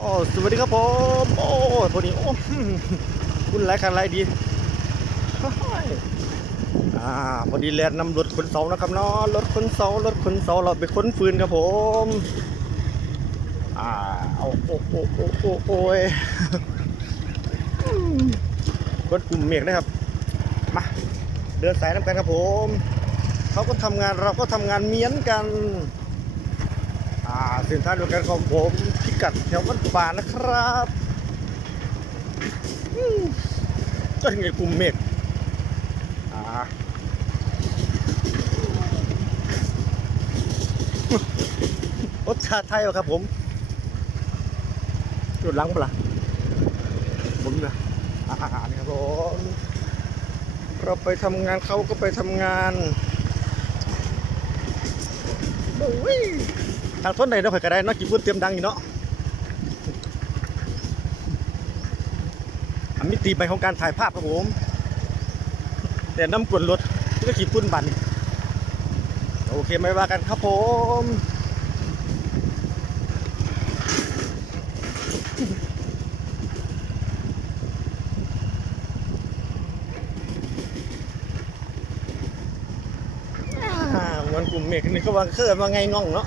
โอ้สวัสดีครับผม โอ้พอดีโอ้คุณไรคันไรดีอ่าพอดีแลนนำรถขนเสานะครับเนาะรถขนเสารถขนเสาเราไปขนฟืนครับผมอ่าเอาโอ้โอ้โอ้โอ้โอ้ยอืมกดกลุ่มเมฆนะครับมาเดินสายน้ำกันครับผมเขาก็ทำงานเราก็ทำงานเมียนกัน เส้นทางเดียวกันของผมพิกัดแถววัดป่านะครับก็ถึงไอ้กลุ่มเมฆอ่ารสชาไทยเหรอครับผมจุดหลังปะล่ะผมนะอ่านี่ครับผมเราไปทำงานเขาก็ไปทำงานโอ้ย ทางต้นใดเราะข่อยก็ได้เนาะกี่พูดเตรียมดังอยู่เนาะอันมิติใบของการถ่ายภาพครับผมแต่น้ำกวนรถก็ขี่พุ่นบันโอเคไม่ว่ากันครับผมอ่าวันกลุ่มเมฆนี่ก็วางเครื่องว่าไงง่องเนาะ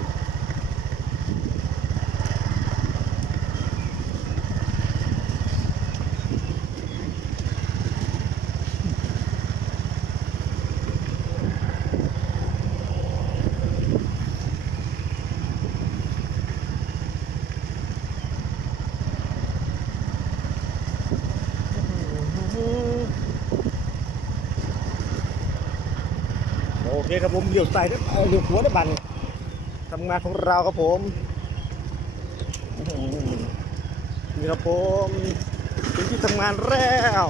เคครับผมเลี้ยวซ้ายได้เอาเลี้ยวขวได้บันทำงานของเราครับผมนี่ครับผมถึงที่ทำงานแล้ว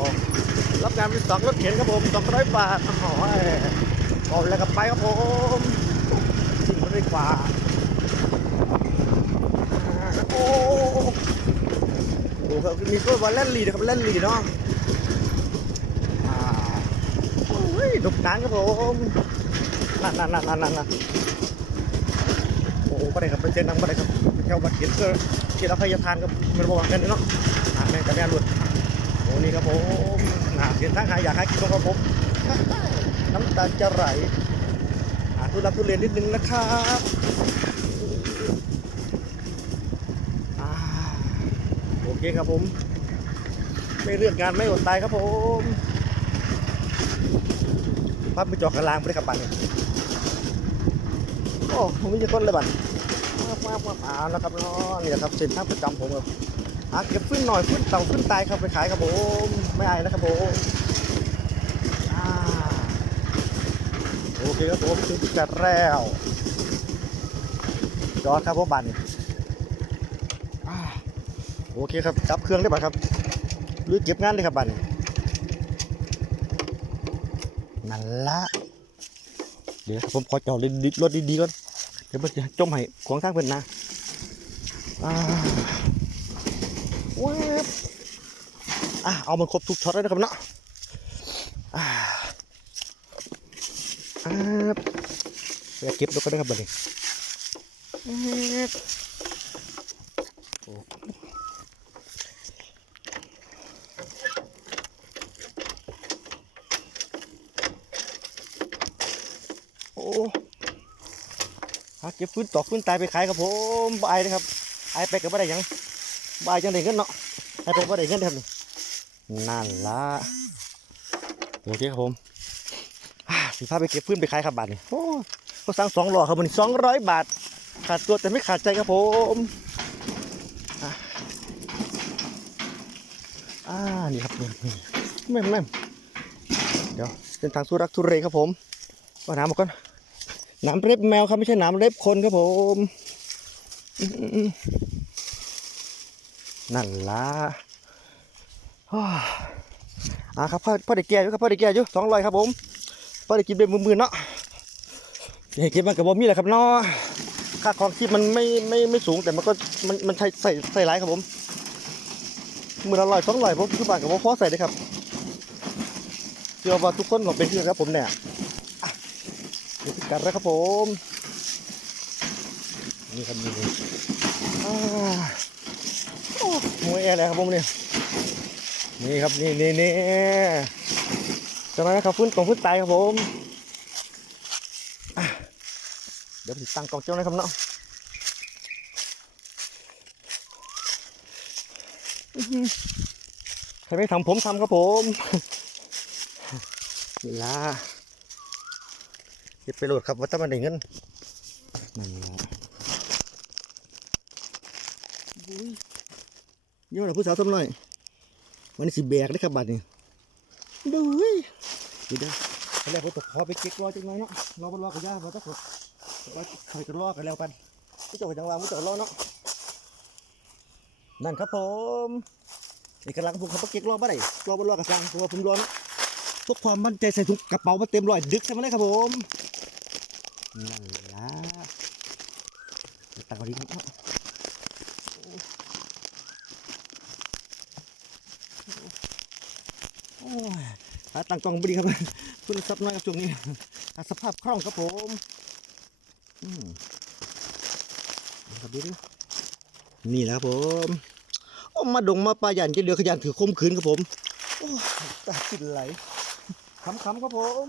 รับงานเป็นสองรถเข็นครับผมสองร้อยบาทโอ้โหออกแล้วก็ไปครับผมสิ่งมันได้กว่าโอ้โหครับมีก็ว่าเล่นลีนะครับเล่นลีเนาะอ่าโอ้ยดุกนานครับผม นั่นนั่นนั่นนั่นนั่นโอ้โหประเด็นครับเป็นเส้นทางประเด็นครับแถวบัตรเขียนเพื่อเขียนอภัยทานครับมันบอกกันเนาะอ่าแม่กับแม่หลุดโอ้นี่ครับผมอ่าเขียนทางหาอยากให้กินครับผมน้ำตาจะไหลอ่าทุลักทุเลนิดนึงนะครับโอเคครับผม ไม่เลือกงานไม่อดตายครับผมพับไปจอกกระลางไปได้ครับปัน โอ้ผมมีคนเลยบัดมามามาอ่าแล้วครับเนาะนี่แหละครับเส้นทางประจำผมครับหาเก็บขึ้นหน่อยขึ้นเต่าขึ้นตายครับไปขายครับผมไม่อายนะครับผมโอเคครับผมถึงพิกัดแล้วจอดครับผมบันโอเคครับจับเครื่องได้ป่ะครับรือเก็บงานได้ครับบันนั่นละเดี๋ยวครับผมขอจอดรถดีๆก่อน เดี๋ยวมันจะจมให้ขวางทางเพิ่นนะว้าวอะเอามันครบทุกช็อตแล้วนะครับเนาะอ่าอ่าเดี๋ยวก็บดูกันนะครับบัดนี้อ่าโอ้โอ้ หา เก็บฟื้นตอกฟื้นตายไปขายครับผมบายเลยครับไอายไปกับบ่ได้ยังบายจังได้เงินเนาะไอายไปบ่ได้เงินครับนี่นั่นละโอเคครับผมอ่าสิพาไปเก็บฟื้นไปขายครับบาทนี่โอ้เขาสั่งสองหล่อครับมันสองร้อยบาท ขาดตัวแต่ไม่ขาดใจครับผมอ่านี่ครับนี่นี่แม่แม่เดี๋ยวเส้นทางสุรักทุเรครับผมว่าน้ำมาก่อน หน้ำเล็บแมวครับไม่ใช่หน้ำเล็บคนครับผมนั่นละอ่าครับพ่อพ่อเด็กแก่อยู่ครับพ่อเด็กแก่อยู่สองร้อยครับผมพ่อเด็กกินเป็นมือๆเนาะเด็กกินมันกับบ่มีแหละครับเนาะค่าของชีพมันไม่ไม่ไม่สูงแต่มันก็มันมันใช้ใส่ใส่หลายครับผมมือละร้อยสองร้อยผมทุกบาทกับผมพอใส่เลยครับเชื่อว่าทุกคนก็เป็นเพื่อนครับผมเนี่ย ดูพิกัดแล้วครับผม นี่ครับนี่เลยอ่าแอร์อะไรครับผมเนี่ยนี่ครับนี่นี่นี่จะมานะครับฟื้นตรงฟื้นตายครับผมเดี๋ยวผมตั้งกองเจ้านะครับเนาะอื้อหือใครไม่ทำผมทำครับผมนี่ละ ก็บไปโหลดครับว่าถ้ามันได้เงินนั่นละอุ้ยเดี๋ยวเราผู้สาวทำหน่อยวันนี้สิแบกได้ครับบัดนี้ดูเว้ยดี๋ยวเดี๋ยตอนแรกผมตกคอไปเก็กรอจังหน่อยเนาะรอบนรอกับย่าพอตะกดว่าคอยกันรอกันแล้วกันผู้เจ้าจังหวะผู้เจ้ารอเนาะนั่นครับผมเอกลักษณ์ของผมเขาไปเก็กรอบ่ได้รอบนรอกับซังเพราะว่าผมรอเนาะพวกความมั่นใจใส่ถุงกระเป๋ามาเต็มรอยดึกใช่ไหมเลยครับผม นั่นละตังค์เอาดีครับโอ้ยหาตังกล่องบดีครับคุณทรัพย์น้อยครับช่วงนี้สภาพคล่องครับผมอืมครับดูดินี่แหละครับผมโอ้มาดงมาปลายันเจเดือขยันถือคมขืนครับผมโอ้ตาจินไหลขำๆครับผม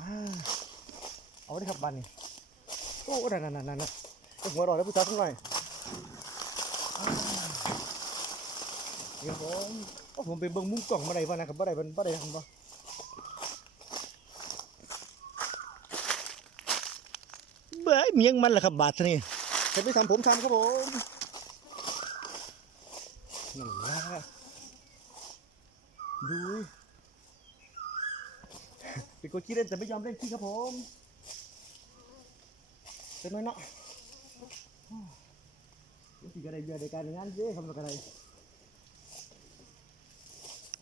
อ่า เอาได้ครับบันนี่โอ้นั่นนั่นนั่นนั่นเอาหัวเรอแล้วผู้ชายสักหน่อยอ่าเดี๋ยวผมโอ้ผมไปเบิ่งมุมกล่องมาได้ป่ะนะครับบ่ได้บ่บ่ได้ทำบ่เบ้ยเมียงมันแหละครับบาทเท่านี่จะไปทำผมทำครับผมนั่นแหละดูเป็นคนขี้เล่นแต่ไม่ยอมเล่นขี้ครับผม เป็นไหมเนาะรู้สึกอะไรเยอะในการงานเยอะทำอะไร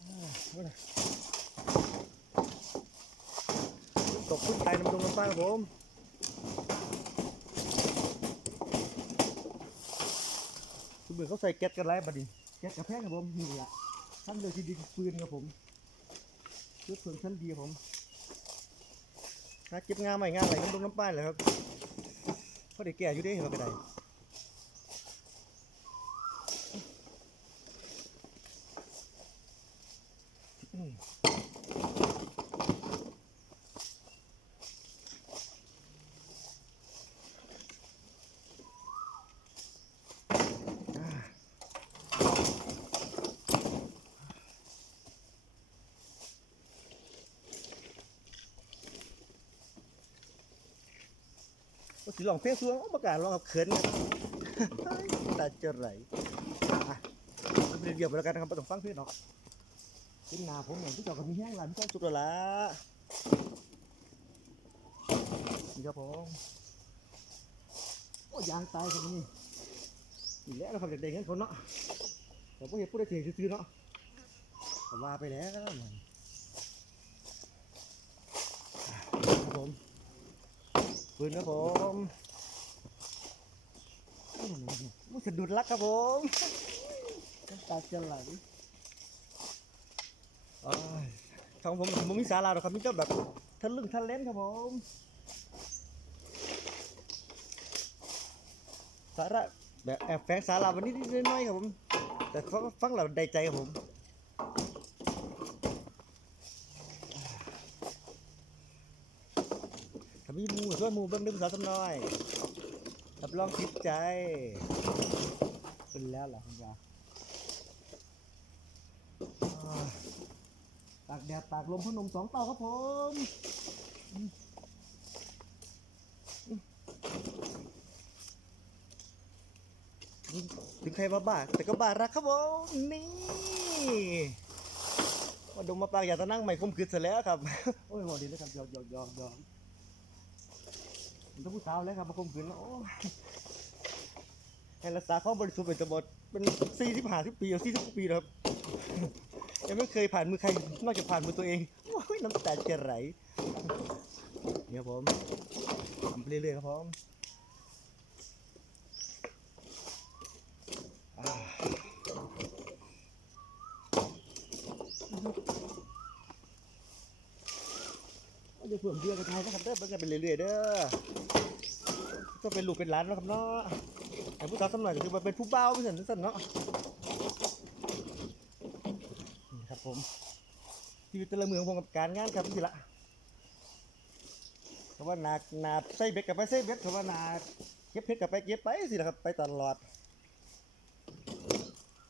อ่าว่าไงตกขึ้นไปน้ำตรงน้ำใต้ครับผมคือเหมือนเขาใส่แก๊สกันไรบัดนี้แก๊สกระแพงครับผมนี่แหละท่านเลยที่ดินปืนครับผมชุดเพลิงชั้นดีครับผมหาเก็บงาใหม่งาไหลน้ำลงน้ำป้ายเลยครับเพราดีแก่อยู่เด้เห็นว่ากระได ลองเพลงสวงประกาศลองกับเขินครับตาจะไหลอะเอาไปเรียบๆไปแล้วกันนะครับไม่ต้องฟังเพลงหรอกเป็นนาผมเอย่างที่เจอกับมีแห้งหลานก็สุกแล้วละนี่ครับผมโอ้ยางตายครับนี่นี่แหละเราขับเด็กๆกันคนเนาะแต่พวกเห็นพูดได้เสียงซื่อๆเนาะก็ว่าไปแล้วนะครับผม ปืนครับผมมุสะดุดรักครับผมน้ำตาจะไหลอ้ยทางผมผมมีสาระหรอกครับมีแต่แบบทะลึ่งทะเล่นครับผมสาระแบบแอบแฝงสาระวันนี้นิดน้อยครับผม แต่ฟังฟังเราได้ใจครับผม ถ้ามีหมูส่ วนหมูเบิ้งดึงสาวสำน้อย รับรองติดใจเป็นแล้วเหรอคุณยาตากแดดตากลมพนมสองเตาครับผมถึงใครบ้าบ้าแต่ก็บ้ารักครับผมนี่มาดมมาปากอยากจะนั่งใหม่คมคืนเสร็จแล้วครับ โอ้ยหมอดีเลยครับยอมยอมยอมยอม ผมต้องผู้สาวแล้วครับมาคมขืนแล้วโอ้ยให้รักษาข้อบริสุทธิ์เป็นตบดเป็นสี่สิบห้าสิบปีเอาสี่สิบปีแล้วครับยังไม่เคยผ่านมือใครนอกจากผ่านมือตัวเองโอ้ยน้ำตาจะไหลเนี่ยครับผมทำไปเรื่อยๆครับผมอ่า เดี๋ยวเพิ่มเดือนกันไทยนะครับเด้อเบิ่งกันไปเรื่อยๆเด้อก็เป็นลูกเป็นหลานแล้วครับเนาะแต่ผู้สาวสมัยก็คือว่าเป็นผู้เบาเป็นสันสันเนาะนี่ครับผมชีวิตแต่ละเมืองผมกับการงานครับนี่ละคำว่านานาใส่เบ็ดกับไปใส่เบ็ดคำว่านาเก็บเพชรกับไปเก็บไปสิละครับไปตลอด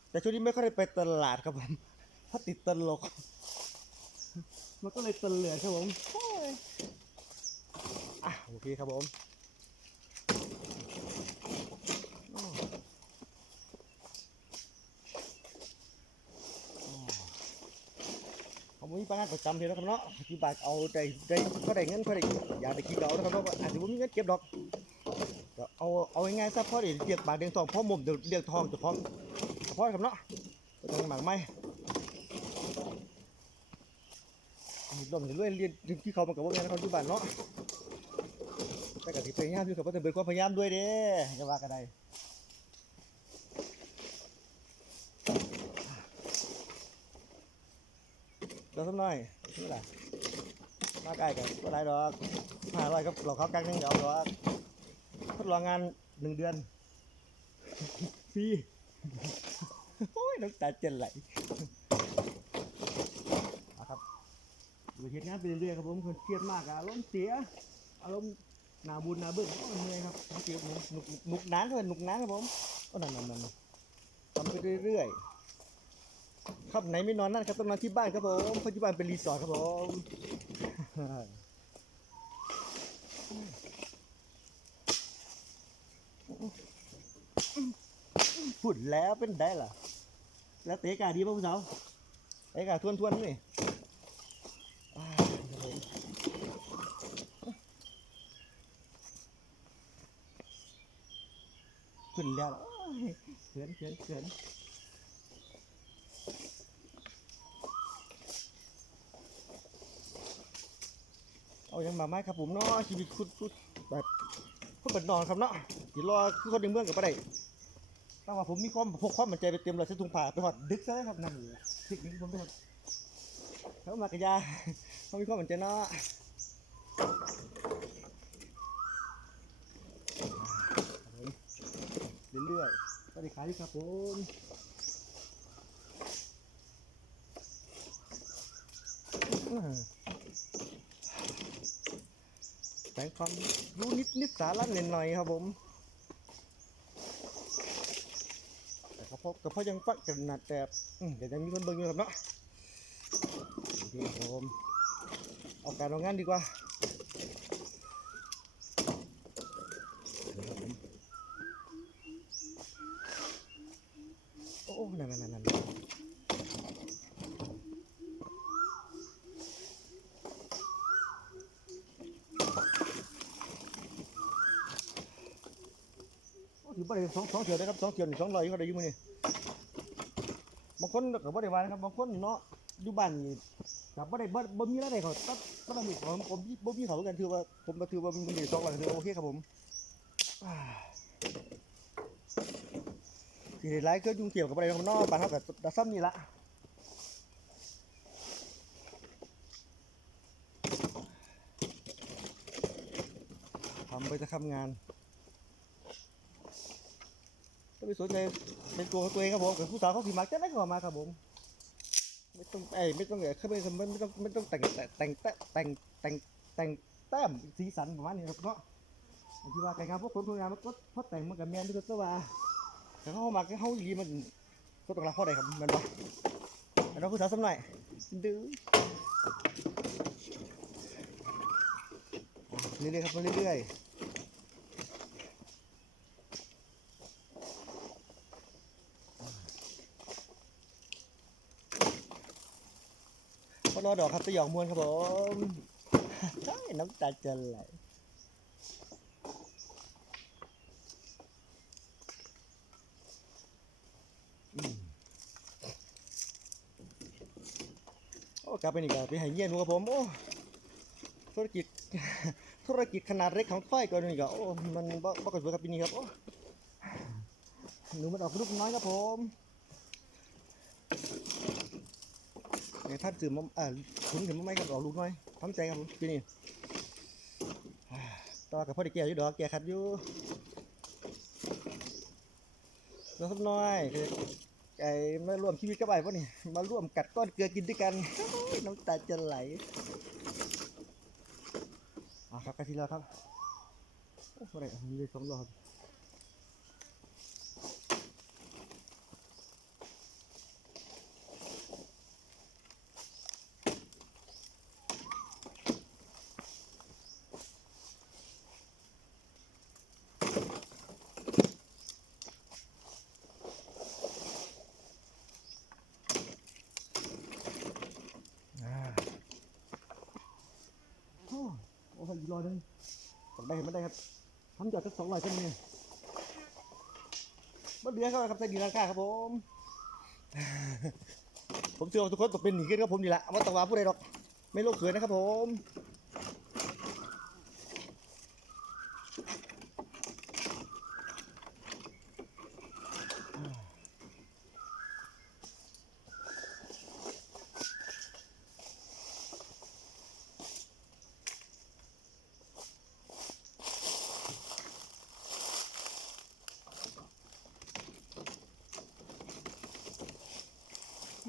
แต่ช่วงนี้ไม่ค่อยได้ไปตลาดครับผมเพราะติดตลก มันก็เลยตะเหลือครับผมโอะโอเคครับผมผมมีปัญหาประจำเลยนะครับเนาะที่บาทเอาได้ได้ก็ได้เงินก็ได้อยากได้กินเก่านะครับเพราะอาจจะผมมีเงินเก็บดอกเดี๋ยวเอาเอาง่ายๆซะพราะเดี๋ยวเรียกปากเดียงทองพราะมุมเดี๋ยวเรียกทองจะพร้อมพาะครับเนาะก็ต้องหมักไหม มี ลมเรื่อยเรียนถึงที่เขามันกับว่าแม่นเขาอยู่บ้านเนาะแต่ก็สิพยายามอยู่ครับว่าแต่เป็นความพยายามด้วยเด้อย่าว่ากันได้เราสักหน่อยนี่แหละมาใกล้กันก็ได้ดอกห้าร้อยครับเราเขากลางนึงเดี๋ยวดอกทดลองงานหนึ่งเดือนฟรีโอ้ยน้ำตาเจะไหลเอาครับ อยู่ เหตุงานไปเรื่อยๆครับผมคนเครียดมากอะอารมณ์เสียอารมณ์หนาบุญหนาเบิ้งเหนื่อยครับเกี่ยวหนุกหนุกหนุกนานครับหนุกนานครับผมก็นั่นนั่นนั่นทำไปเรื่อยๆครับไหนไม่นอนนั่นครับต้องนอนที่บ้านครับผมเพราะที่บ้านเป็นรีสอร์ทครับผมพูดแล้วเป็นได้ล่ะ แล้วเตะกาดีป่ะผู้สาวเตะกาทวนๆนี่ อ่าครับผมขึ้นแล้วโอ้ เขินเขินเขินเอายังมาไหมครับผมเนาะชีวิตคุณคุณแบบคุณเป็นนอนครับเนาะที่รอคือคนในเมืองกับอะไรตั้งว่าผมมีความพกความมั่นใจไปเต็มเลยเส้ถุงผ้าไปหอดดึกซะเลยครับนั่นเลยทริคนี้ผมไปหอดเขามากระยาเขามีความมือนเจเนาะเรื่อยๆ ก็ได้ขายครับผมแต่งความรู้นิดนิดสาระนิดหน่อยครับผม แต่ก็พอก็พอยังฟังกันหนะแต่เดี๋ยวยังมีคนเบิ่งอยู่ครับเนาะโอเคครับผม เอาการเอางานดีกว่าโอ้โอ้นั่นนั่นนั่นนั่น โอ้ถือว่าได้สองสองเที่ยวนะครับสองเที่ยวนี่สองร้อยเขาได้อยุ่มือนี่บางคนก็บ่ได้ว่านะครับบางคนเนาะอยู่บ้านนี่ครับบ่ได้บ่บ่มีอะไรเขาก็ก็ต้องมีผมผมบ่มีเขาเหมือนกันถือว่าผมก็ถือว่ามันมีสองลังถือว่าโอเคครับผมสิได้หลายก็ยุ่งเกี่ยวกับอะไรครับเนาะบ้านเฮาก็ดัซ้ำนี่ละทำไปจะทำงาน ไปสนใจเป็นตัวของตัวเองครับผมกับผู้สาวเขาสิมักจะได้ก็มาครับผม ไม่ต้องไอ้ยไม่ต้องเออเขาไม่ไม่ไม่ต้องไม่ต้องแต่งแต่แต่งแต่แต่งแต่งแต่งแต้มสีสันประมาณนี้ครับเนาะอย่างที่ว่าไก่งานพวกคนพวกงานมันก็พอแต่งมันกับแมนที่ก็ว่าแต่เขามาเขาอีหลีมันก็ต้องรับพ่อใดครับแมันบ่แล้วเราผู้สาวสมัยดื้อเรื่อยๆครับเรื่อยๆ รอดอกครับตะหยองมวนครับผมน้ำตาจะไหลโอ้กลับไปนี่ก็ไปให้เยี่ยนดูครับผมโอ้ธุรกิจธุรกิจขนาดเล็กของค่อยก็นี่ก็โอ้มันบ่บ่กระสวยครับปีนี้ครับโอ้หนูมันออกลูกน้อยครับผม ในท่านสื่อมาอ่าคุณถึงมาไม่ครับออกลูกน้อยทำใจครับผมปีนี้อ่ต่อกับพ่อได้แก่อยู่ดอกแก่ขัดอยู่น้องครับน้อยคือไอ้มาร่วมชีวิตกับไอ้พวกนี้มาร่วมกัดก้อนเกลือกินด้วยกันน้ำตาจะไหลอะครับกะทิแล้วครับโอ้โหอะไรมีเลยสองรอบอ่าโอ้โอีกรอยหนึงตกได้เห็นไม่ได้ครับทำจอดสักสองร้อยก็มีมาเดือเข้ามาครับใส่ดีราคาครับผม ผมเชื่อว่าทุกคนตกเป็นหนีกันครับผมนี่แหละว่าตะวาผู้ใดหรอก ไม่โลกเขินนะครับผม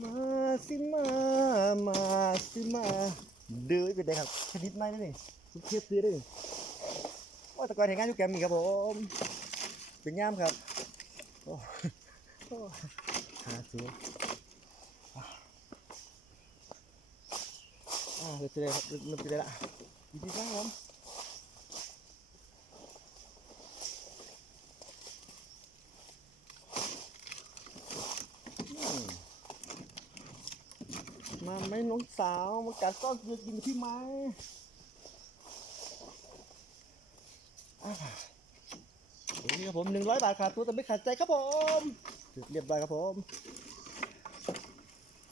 มาสิมา มาสิมา เดือ ไปได้ครับชนิดไม้ได้นี่ทุกเทียบซื้อได้นี่ว่าตะกอนเห็นงานอยู่แกมมี่ครับผมเป็นย่ามครับโอ้หาซื้ออะอ่าเดี๋ยวจะได้ครับเริ่มจะได้ละดีดีครับ มาไหม่น้องสาวมากัดก้อนเกลือกินกับพี่ไหม้อ่านี่ครับผมหนึ่งร้อยบาทขาดตัวแต่ไม่ขาดใจครับผมเรียบร้อยครับผม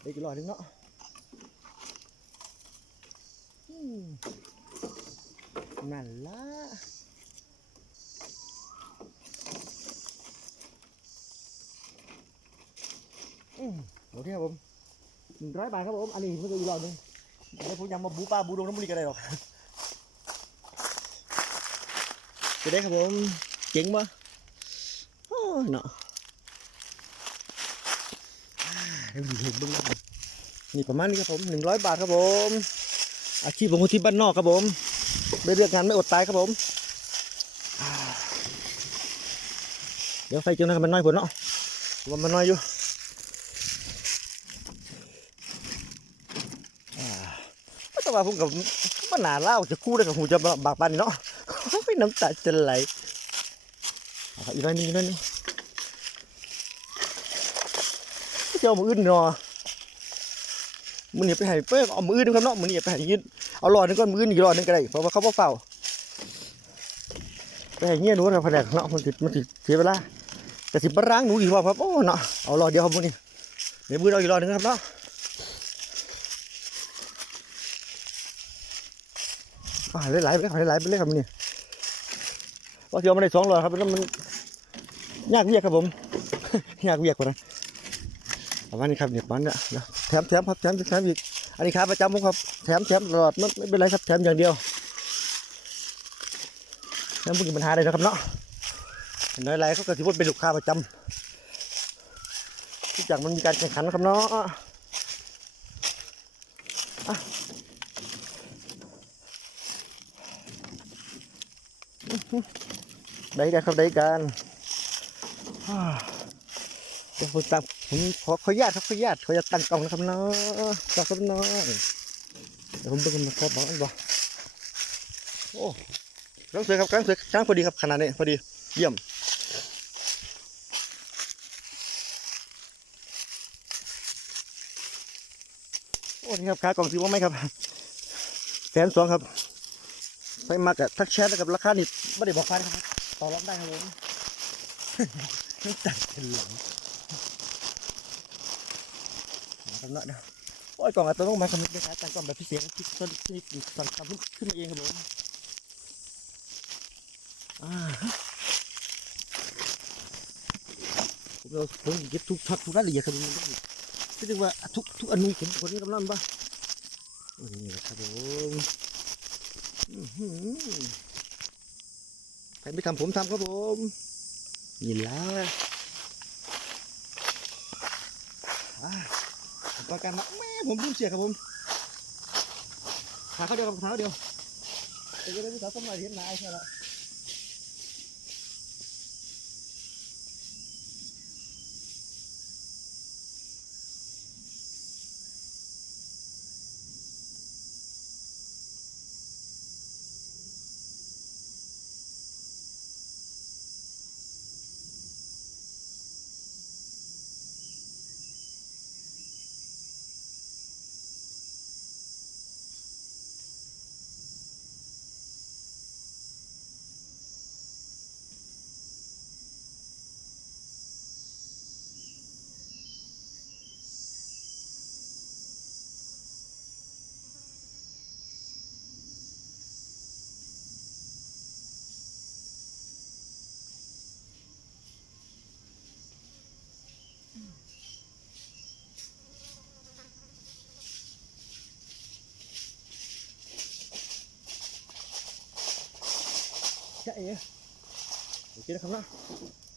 ได้กี่ร้อยนึงเนาะนั่นละโอเคครับผม ร้อยบาทครับผมอันนี้เพิ่งจะอีกรอบนึงเดี๋ยวผมยังมาบูป้าบูดงน้ำมันกันได้หรอกจะได้ครับผมเจ๋งปะโอ้เนาะอ่าเดี๋ยวดูเห็นบ้างนี่ประมาณนี้ครับผมหนึ่งร้อยบาทครับผม อาชีพของคนที่บ้านนอกครับผมไม่เลือกงานไม่อดตายครับผม เดี๋ยวไฟจียวนะครับมันน้อยผลเนาะว่ามันน้อยอยู่ แต่ ว่าผมกับมันหนาเล่าจะคู่ได้กับหูจะบากปันนี่เนาะไม่น้ำตาจะไหลอีกหน้อยนึงอีกหน้อยนึงเจ้ามืออื่นเนาะมือนี่ไปให้เปิ้ลเอามืออื่นครับเนาะมือนี่ไปห้ยืนเอาหลอดนึงก่อนมืออื่นอีกหลอดนึงก็ได้เพราะว่าเขาเฝ้าไปให้เงี้ยนูนะแผนกเนาะมันติดมันติดเสียเวลาแต่สิบร้างหนูอีกรอบครับโอ้เนาะเอาหลอดเดียวครับมือนี่เดี๋ยวมือเราอีกหลอดนึงครับเนาะ อ่าหลายๆไปเลยครับหลายๆไปเลยครับนี่ว่าเสียวมาได้สองร้อยครับแล้วมันยากเวียกครับผม ยากเวียกกว่านะประมาณนี้ครับเนี่ยประมาณเนี้ยแถมแถมครับแถมแถมอีกอันนี้ครับประจำผมครับแถมแถมตลอดไม่ไม่เป็นไรครับแถมอย่างเดียวแถมพวกมีปัญหาเลยนะครับเนาะน้อยไรเขาก็ถือว่าเป็นลูกค้าประจำที่จากมันมีการแข่งขันนะครับเนาะ ได้กันครับได้กันอ่าเดี๋ยวผมตังผมขอขอญาตครับขอญาตขอญาตตั้งกล้องนะครับเนาะครับครับน้องเดี๋ยวผมเบิ่งมันพอบอกอันบอกโอ้กลางเสือครับกลางเสือกลางพอดีครับขนาดนี้พอดีเยี่ยมโอ้นี่ครับขากล่องซื้อว่าไหมครับแสนสองครับ ไปมากะทักแชทกับราคานี่ไม่ได้บอกฟันครับต่อรองได้ครับผมไม่ตัดเป็นหลังนะครับเนาะโอ้ยกล่องอัตโนมัติครับไม่ใช่ตั้งกล่องแบบพิเศษที่ต้นที่สั่งทำขึ้นขึ้นเองครับผมอ่าผมเอาผมเก็บทุกทักทุกรายละเอียดครับผมที่เรียกว่าทุกทุกอนุเข็มคนนี้กำลังบ้าอ้นี่แหละครับผม ใครไม่ทำผมทำครับผมยินละผมประกันแม่ผมลืมเสียครับผมขาเขาเดียวกับเท้าเดียวแต่ก็ได้ไม่สาวสมัยเห็นนายใช่ไหม จะเอ๋โอเคนะครับเนาะ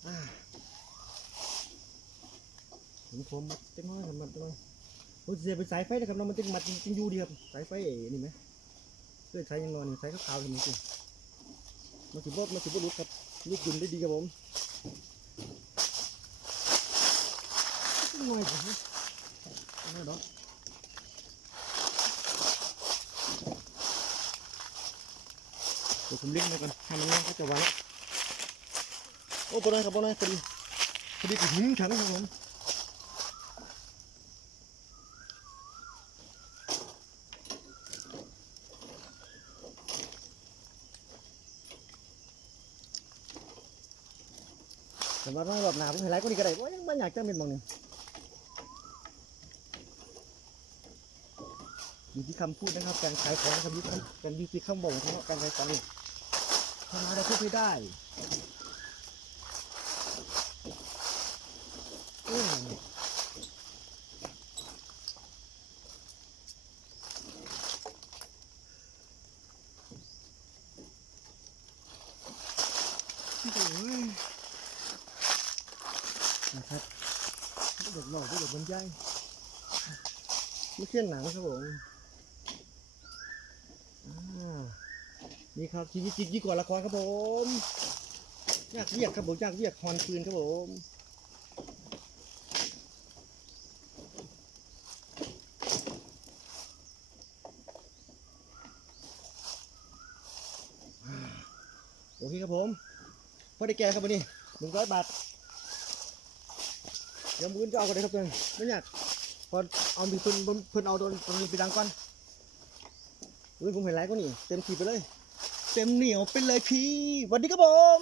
อ่าผมผมมัดจังน้อยครับมัดจังน้อยผมเสียเป็นสายไฟนะครับเนาะมันจะมัดจริงอยู่ดีครับสายไฟเอ๋นี่ไหมเพื่อใช้ยังนอนสายขาวๆนี่มันสิมันถือว่ามันถือว่ารุดครับรุดดุนได้ดีครับผมจังน้อยสิฮะจังน้อยเนาะเดี๋ยว ผมเลี้ยงมาก่อนทำมันง่ายก็จะวันละโอ้ปนเลยครับปนเลยพอดีพอดีกับหินขันนะครับผมแต่ว่าต้องรอบหนาผมเห็นไรก็ดีก็ได้เพรายังไม่อยากจะเป็นบางหนึ่งอยู่ที่คำพูดนะครับ การขายของครับอยู่ที่คำการยู่ที่คำบ่งของการขายของ ทำอะไรพูดไม่ได้เออนะครับเด็ดหล่อไม่เด็ดบรรยายไม่เชี่ยนหนังครับผมอ่า นี่ครับชีวิตจริงยิ่งกว่าละครครับผมยากเวียกครับผมยากเวียกฮอนคืนครับผมโอเคครับผมพอได้แก่ครับวันนี้หนึ่งร้อยบาทเดี๋ยวมือจะเอากันเลยครับเพื่อนไม่อยากพอเอามีเพิ่นเพิ่นเพิ่นเอาโดนตรงนี้ไปดังก่อนเฮ้ยผมเห็นไรก็นี่เต็มขีดไปเลย เต็มเหนียวไปเลยพี่วันนี้ครับผม